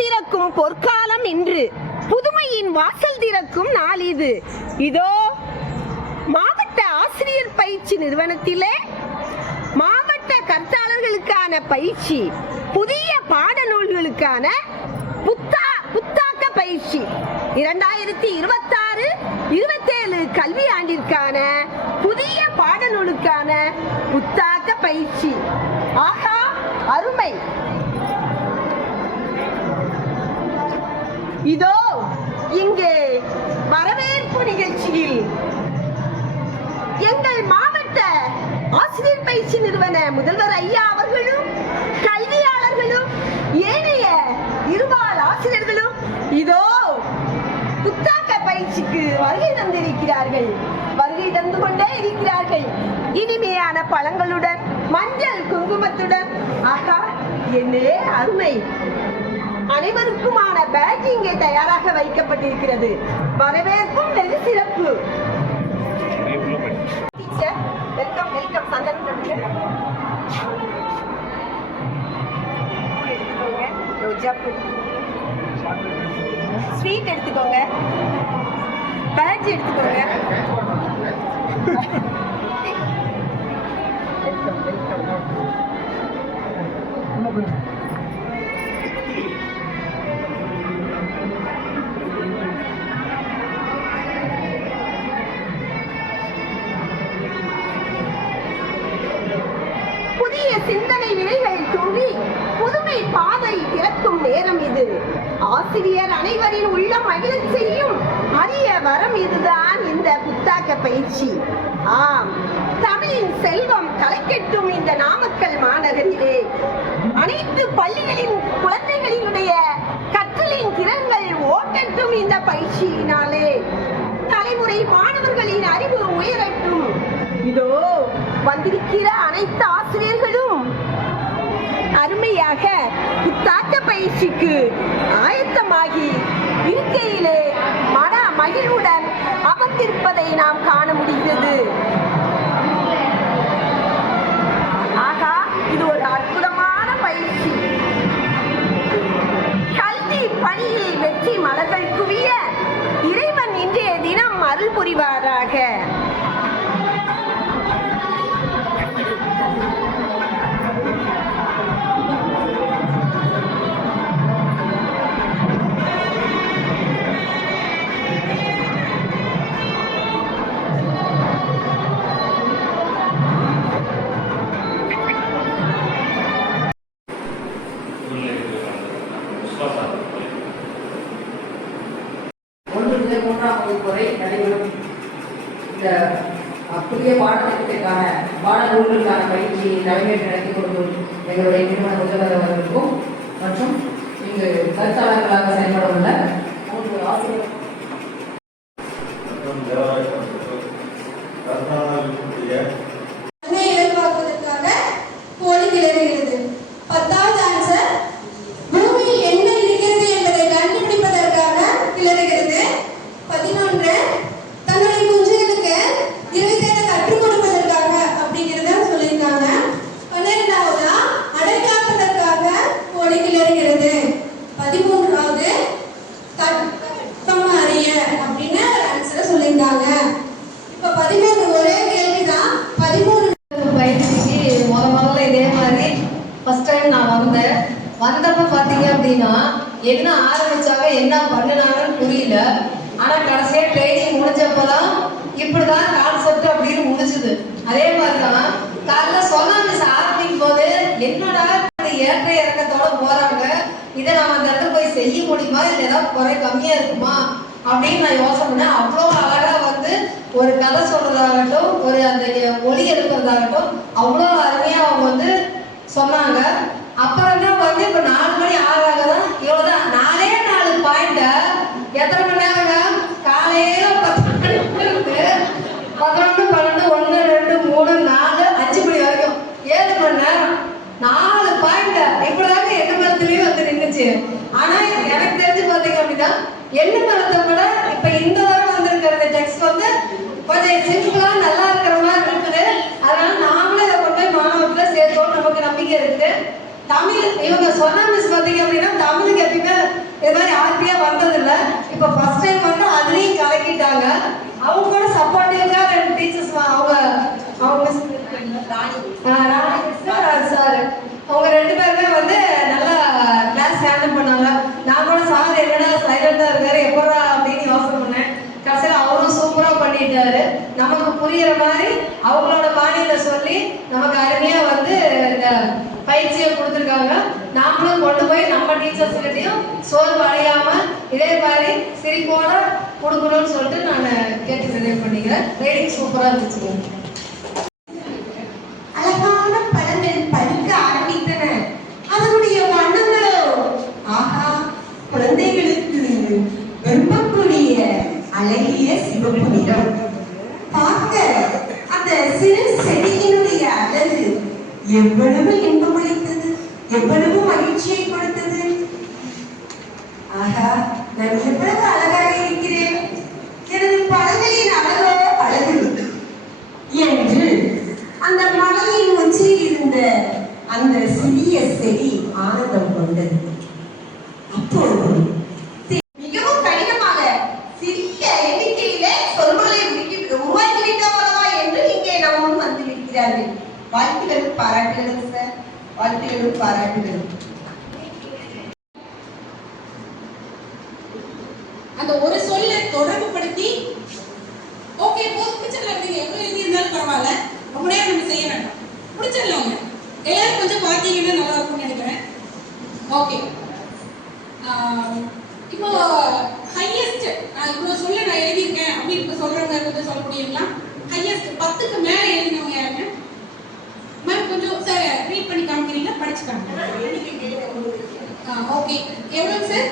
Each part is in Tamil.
பிறக்கும் பொற்காலம் இன்று, புதுமையின் வாசல் திறக்கும் நாள் இது. இதோ மாவட்ட ஆசிரியர் பயிற்சி நிறுவனத்திலே மாவட்ட கற்றாளர்களுக்கான பயிற்சி, புதிய பாடநூல்களுக்கான புத்தாக்க பயிற்சி, 2026-27 கல்வி ஆண்டிற்கான புதிய பாடநூலுக்கான புத்தாக்க பயிற்சி. ஆஹா, அருமை! இதோ இங்கே வரவேற்பு நிகழ்ச்சியில் எங்கள் மாவட்ட ஆசிரியர் பயிற்சி நிறுவன முதல்வர் ஐயா அவர்களும், கல்வியாளர்களும், ஏனைய இருபால் ஆசிரியர்களும் இதோ புத்தாக்க பயிற்சிக்கு வருகை தந்திருக்கிறார்கள். வருகை தந்து கொண்டே இருக்கிறார்கள். இனிமையான பழங்களுடன், மஞ்சள் குங்குமத்துடன். ஆகா, என்னே அருமை! அனைவருக்குமான பேட்ஜ் இங்கே தயாராக வைக்கப்பட்டிருக்கிறது. வரவேற்பும் வெகு சிறப்பு. Welcome welcome. சந்தனம் எடுத்துக்கோங்க, ரோஜா பூ ஸ்வீட் எடுத்துக்கோங்க, பேட்ஜ் எடுத்துக்கோங்க. புதிய சிந்தனை விலைகள் தூவி புதுமை பாதை திறக்கும் நேரம் இது. ஆசிரியர் அனைவரின் உள்ளம் மகிழ செய்யும் அரிய வரம் இதுதான் இந்த புத்தாக்க பயிற்சி. ஆம், தமிழின் செல்வம் தலைக்கட்டும் இந்த நாமக்கல் மாநகரிலே அனைத்து பள்ளிகளின் குழந்தைகளினுடைய கற்றலின் திறன்கள் ஓட்டட்டும். இந்த பயிற்சியினாலே தலைமுறை மாணவர்களின் அறிவு உயரட்டும். இதோ வந்திருக்கிற அனைத்து ஆசிரியர்களும் அருமையாக புத்தாக்க பயிற்சிக்கு ஆயத்தமாகி இருக்கையிலே மன மகிழ்வுடன் அமர்ந்திருப்பதை நாம் காண முடிகிறது. ஆகா, இது ஒரு அற்புதமான பயிற்சி. கல்வி பணியில் வெற்றி மலர்கள் குவிய இறைவன் இன்றைய தினம் அருள் புரிவாராக. மூன்றாம் வகுப்பு வரை நடைபெறும் இந்த புதிய பாடத்திட்டத்திற்கான பாடநூல்களுக்கான பயிற்சியை தலைமையில் நடத்தி கொண்டும் எங்களுடைய நிறுவன முதல்வர் அவர்களுக்கும் மற்றும் இங்கு கருத்தாளர்களாக செயல்பட உள்ள 3 ஆசிரியர் எதிர்பார்ப்பதற்காக போலி கிளறுகிறது. 10வது ஆன்சர் பூமியில் என்ன இருக்கிறது என்பதை கண்டுபிடிப்பதற்காக கிளறுகிறது. 11 தன்னுடைய குஞ்சுகளுக்கு இறைத்தேட கற்றுக் கொடுப்பதற்காக அப்படிங்கிறத சொல்லியிருக்காங்க. 12வது அடை காப்பதற்காக போலி கிளறுகிறது. 13வது கற்பம் அறிய அப்படின்னு ஒரு ஆன்சரை சொல்லியிருக்காங்க. இப்ப 13 ஒரே கேள்விதான். 13 பயிற்சிக்கு முதல்ல இதே மாதிரி ஃபர்ஸ்ட் டைம் நான் வந்தப்ப பார்த்தீங்க அப்படின்னா என்ன ஆரம்பிச்சாங்க, என்ன பண்ணினாங்கன்னு புரியல. ஆனால் கடைசியாக ட்ரைனிங் முடிஞ்சப்பதான் இப்படிதான் கான்செப்ட் அப்படின்னு முடிச்சுது. அதே மாதிரிதான் காலைல சொன்னா மிஸ் ஆரம்பிக்கும் போது என்னடா ஏற்ற இறக்கத்தோட போறாங்க, இதை நம்ம அந்த இடத்துல போய் செய்ய முடியுமா, இல்லை ஏதாவது குறை கம்மியா இருக்குமா அப்படின்னு நான் யோசனை பண்ணேன். அவ்வளோ அழகா ஒரு கதை சொல்றதாகட்டும், ஒரு அந்த ஒளி எழுப்புறதாகட்டும் அவ்வளோ அருமையா அவங்க சொன்னாங்க. அப்புறம் தான் இப்போ 4 மணி ஆகாதான் இவ்வளோதான் 4 பாயிண்ட எத்தனை மணி நேரம் காலையில 10 மணி இருந்து 11, 12, 1, 2, 3, 4, 5 மணி வரைக்கும் 7 மணி நேரம் 4 பாயிண்ட இப்படிதாங்க எண்ணு மரத்துலயும் நின்றுச்சு. ஆனா எனக்கு தெரிஞ்சு பார்த்தீங்க அப்படின்னா எண்ணு மரத்தை விட இப்ப இந்த தடவை வந்திருக்கிற டெக்ஸ்ட் கொஞ்சம் சிம்பிளா நல்லா இருக்கிற மாதிரி இருக்குது. அதனால நாமளே இதை கொண்டு போய் மாணவர்களை சேர்த்தோம், நமக்கு நம்பிக்கை இருக்குது. தமிழ் இவங்க சொன்ன மிஸ் பார்த்தீங்க அப்படின்னா தமிழுக்கு எப்பயுமே மாத்திட்டாங்க. அவங்க கூட சப்போர்ட்டிவா 2 டீச்சர்ஸ் அவங்க ராணி மிஸ் சார் அவங்க 2 பேருமே வந்து நல்லா கிளாஸ் ஹேண்டில் பண்ணாங்க. நான் கூட சார் என்னடா சைலண்டா இருக்காரு எப்படா அப்படின்னு யோசனை பண்ணேன். கடைசியில் அவரும் சூப்பரா பண்ணிட்டாரு. நமக்கு புரியுற மாதிரி அவங்களோட பாணியில சொல்லி நமக்கு அருமையா வந்து இந்த பயிற்சியை கொடுத்துருக்காங்க. நாமளும் கொண்டு போய் நம்ம டீச்சர்ஸ் கிட்டையும் சோர்வு அடையாம இதே மாதிரி சிரிப்போட கொடுக்கணும்னு சொல்லிட்டு நான் கேட்டு நிறைவு பண்ணிக்கிறேன். ரைடிங் சூப்பரா இருந்துச்சுங்க. அழகான பழங்கள் பழுக்க ஆரம்பித்தன. அதனுடைய வண்ணங்களோ ஆஹா, குழந்தைகளுக்கு விரும்பக்கூடிய அழகிய சிவப்பு நிறம். பார்க்க அந்த சிறு செடியினுடைய அழகு எவ்வளவு இன்பமளித்தது, எவ்வளவு மகிழ்ச்சியை கொடுத்தது. ஆஹா, நான் எவ்வளவு அழகாக இருக்கிறேன், எனது பழங்களின் அழகோ அழகு என்று அந்த மலையின் உச்சியில் இருந்த அந்த சிறிய செடி ஆனந்தம் கொண்டது. அப்போது மிகவும் கடினமாக சிறிய எண்ணிக்கையிலே சொற்களை உருவாக்கிவிட்டவர்களா என்று இங்கே நம்ம முன் வந்து இருக்கிறார்கள். வாழ்த்துகளும் பாராட்டுகளும் சார், வாழ்த்துகளும் பாராட்டுகளும். அந்த ஒரு சொல்ல தொடர்பு படுத்தி ஓகே போதும் பிடிச்சல எழுதிங்க, எவ்வளவு எழுதி இருந்தாலும் பரவாயில்ல, ரொம்ப நேரம் நம்ம செய்ய வேண்டாம், பிடிச்சிடலாங்க. எல்லாரும் கொஞ்சம் பார்த்தீங்கன்னா நல்லா இருக்கும்னு நினைக்கிறேன். ஓகே, இப்போ ஹையஸ்ட் இவ்வளோ சொல்ல நான் எழுதியிருக்கேன் அப்படின்னு இப்போ சொல்றவங்க கொஞ்சம் சொல்ல முடியுங்களா? ஹையஸ்ட் 10க்கு மேலே எழுதினவங்க யாருங்க? மேம் கொஞ்சம் சார் ரீட் பண்ணி காமிக்கிறீங்களா? படிச்சு காமிக்கிறீங்க. ஓகே, எவ்வளோ சார்?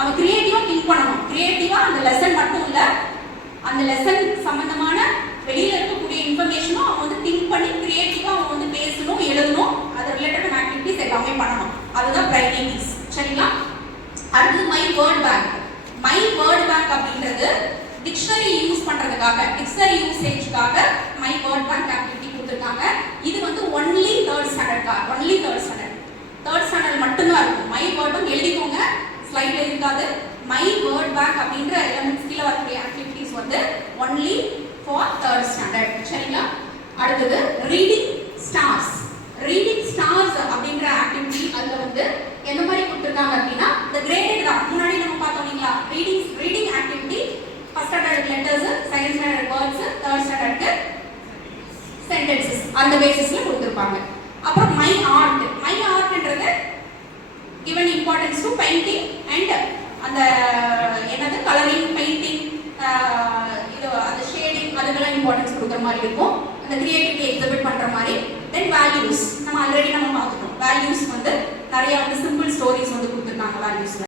அவன் கிரியேட்டிவா திங்க் பண்ணணும். கிரியேட்டிவா அந்த லெசன் மட்டும் இல்ல, அந்த லெசன் சம்பந்தமான வெளியில இருக்கக்கூடிய இன்ஃபர்மேஷனும் அவன் வந்து திங்க் பண்ணி கிரியேட்டிவா அவன் வந்து பேசணும், எழுதணும், அது ரிலேட்டட் ஆக்டிவிட்டிஸ் எல்லாமே பண்ணணும். அதுதான் பிரைனிங் இஸ். சரிங்களா? அடுத்து my word bank. My word bank அப்படின்றது டிக்ஷனரி யூஸ் பண்றதுக்காக, டிக்ஷனரி யூசேஜ்க்காக மை வேர்ட் பேங்க் ஆக்டிவிட்டி கொடுத்துருக்காங்க. இது வந்து ஒன்லி தேர்ட் ஸ்டாண்டர்ட் மட்டும்தான் இருக்கும். மை வேர்டும் எழுதிக்கோங்க, ஸ்லைட்ல இருக்காது. மை வேர்ட் பேங்க் அப்படின்ற எலிமெண்ட்ஸ் கீழே வரக்கூடிய ஆக்டிவிட்டிஸ் வந்து ஒன்லி ஃபார் தேர்ட் ஸ்டாண்டர்ட். சரிங்களா? அடுத்தது ரீடிங் ஸ்டார்ஸ். ரீடிங் ஸ்டார்ஸ் அப்படின்ற ஆக்டிவிட்டி அதுல வந்து எந்த மாதிரி கொடுத்துருக்காங்க அப்படின்னா இந்த கிரேடட் தான். முன்னாடி நம்ம பார்த்தோம் இல்லைங்களா? Reading activity first standard letters, second standard words, third ஸ்டாண்டர்ட்க்கு சென்டென்சஸ் அந்த பேசிஸ்ல கொடுத்துருப்பாங்க. அப்புறம் மை ஆர்ட்ன்றது given importance to painting and அந்த என்னது கலரிங், பெயிண்டிங், இது அந்த ஷேடிங் அதுக்கெல்லாம் இம்பார்ட்டன்ஸ் கொடுக்குற மாதிரி இருக்கும். அந்த கிரியேட்டிவிட்டி எக்ஸிபிட் பண்ற மாதிரி. தென் வேல்யூஸ் நம்ம ஆல்ரெடி பார்த்துட்டோம். வேல்யூஸ் வந்து நிறைய வந்து சிம்பிள் ஸ்டோரிஸ் வந்து கொடுத்துருக்காங்க வேல்யூஸ்ல.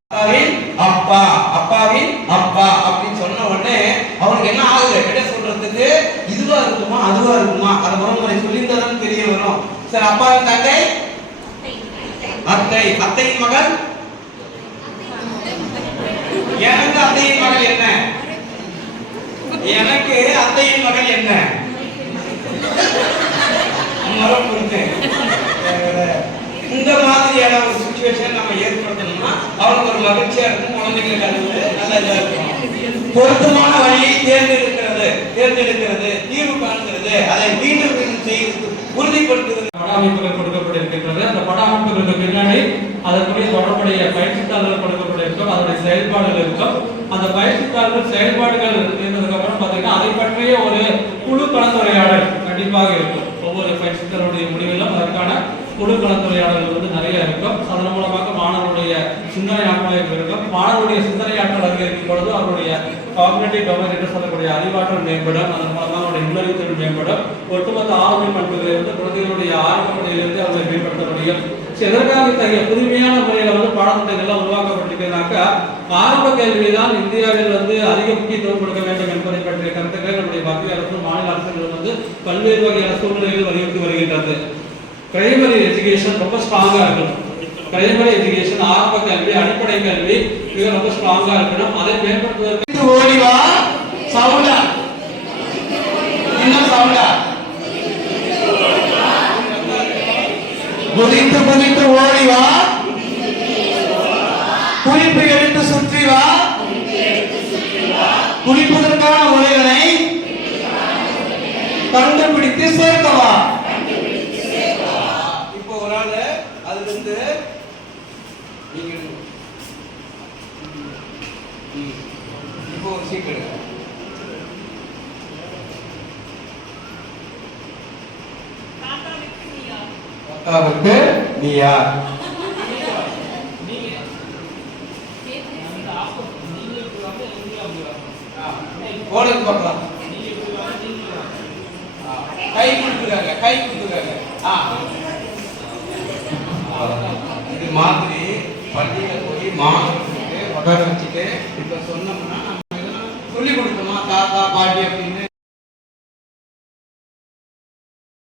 அப்பா, அப்பாவின் அப்பா அப்படின்னு சொன்ன உடனே அவனுக்கு என்ன ஆகுது? என்ன சொல்றதுக்கு இதுவா இருக்குமா அதுவா இருக்குமா அதை முறை சொல்லியிருந்தாலும் தெரிய வரும். சரி, அப்பாவின் தங்கை அத்தை, அத்தையின் மகள் எனக்கு அத்தையின் மகள் என்ன? எனக்கு அத்தையின் மகள் என்ன? இந்த மாதிரியான ஒரு சிச்சுவேஷன் நம்ம ஏற்படுத்தணும்னா அவனுக்கு ஒரு மகிழ்ச்சியா இருக்கும், குழந்தைங்களுக்கு அது நல்லதா இருக்கும். பொருத்தமான வழியை தேர்ந்தெடுக்கிறது, தீர்வு காண்கிறது, அதை மீண்டும் மீண்டும் செய்து உறுதிப்படுத்துகிறது. பட அமைப்புகள் கொடுக்கப்பட்டிருக்கின்றது. அந்த பட அமைப்புகளுக்கு பின்னாடி அதற்குரிய தொடர்புடைய பயிற்சித்தாளர்கள் கொடுக்கப்பட்டிருக்கும், அதனுடைய செயல்பாடுகள் இருக்கும். அந்த பயிற்சித்தாளர்கள் செயல்பாடுகள் இருந்ததுக்கு அப்புறம் பார்த்தீங்கன்னா அதை பற்றிய ஒரு குழு கலந்துரையாடல் கண்டிப்பாக இருக்கும். ஒவ்வொரு பயிற்சித்தாளருடைய முடிவிலும் அதற்கான குழு கலந்துரையாடல்கள் வந்து நிறைய இருக்கும். அதன் மூலமாக மாணவருடைய சிந்தனை ஆற்றல் இருக்கும். மாணவருடைய சிந்தனை ஆற்றல் அதிகரிக்கும் பொழுது அவருடைய காக்னிட்டிவ் டொமைன் என்று சொல்லக்கூடிய அறிவாற்றல் மேம்படும். அதன் மூலமாக அவருடைய உணர்வுத்திறன் மேம்படும். ஒட்டுமொத்த ஆளுமை பண்புகளை வந்து குழந்தைகளுடைய ஆரம்ப நிலையிலிருந்து அவர்களை மேம்படுத்த முடியும். எதற்காக இத்தகைய புதுமையான முறையில் வந்து பாடத்திட்டங்கள்லாம் உருவாக்கப்பட்டிருக்கிறதுனாக்கா ஆரம்ப கல்வி தான் இந்தியாவில் வந்து அதிக முக்கியத்துவம் கொடுக்க வேண்டும் என்பதை பற்றிய கருத்துக்களை நம்முடைய மத்திய அரசு மாநில அரசுகள் வந்து பல்வேறு வகையான சூழ்நிலைகளில் வலியுறுத்தி வருகின்றது. பிரைமரி எஜுகேஷன் ரொம்ப ஸ்ட்ராங்கா இருக்கணும். பிரைமரி எஜுகேஷன் ஆரம்ப கல்வி அடிப்படை கல்வி மிக ரொம்ப ஸ்ட்ராங்கா இருக்கணும். அதை மேம்படுத்துவதற்கு ஓடிவா சவுண்டா இன்னும் சவுண்டா குதித்து குதித்து ஓடிவா குறிப்பு எடுத்து சுற்றி வா குளிப்பதற்கான முறைகளை கண்டுபிடித்து சேர்க்கவா. இப்போ ஒரு ஆள் அதுல இருந்து நீங்க இப்போ ஒரு சீட் எடுங்க. தாத்தாவுக்கு நீ யார்? ஓடுக்கு பார்க்கலாம். கை கொடுத்துருக்காங்க, கை கொடுத்துருக்காங்க. இது மாதிரி பள்ளியில போய் மாணவர்களுக்கு உட்கார வச்சுட்டு இப்ப சொன்னோம்னா நம்ம சொல்லி கொடுத்தோமா தாத்தா பாட்டியை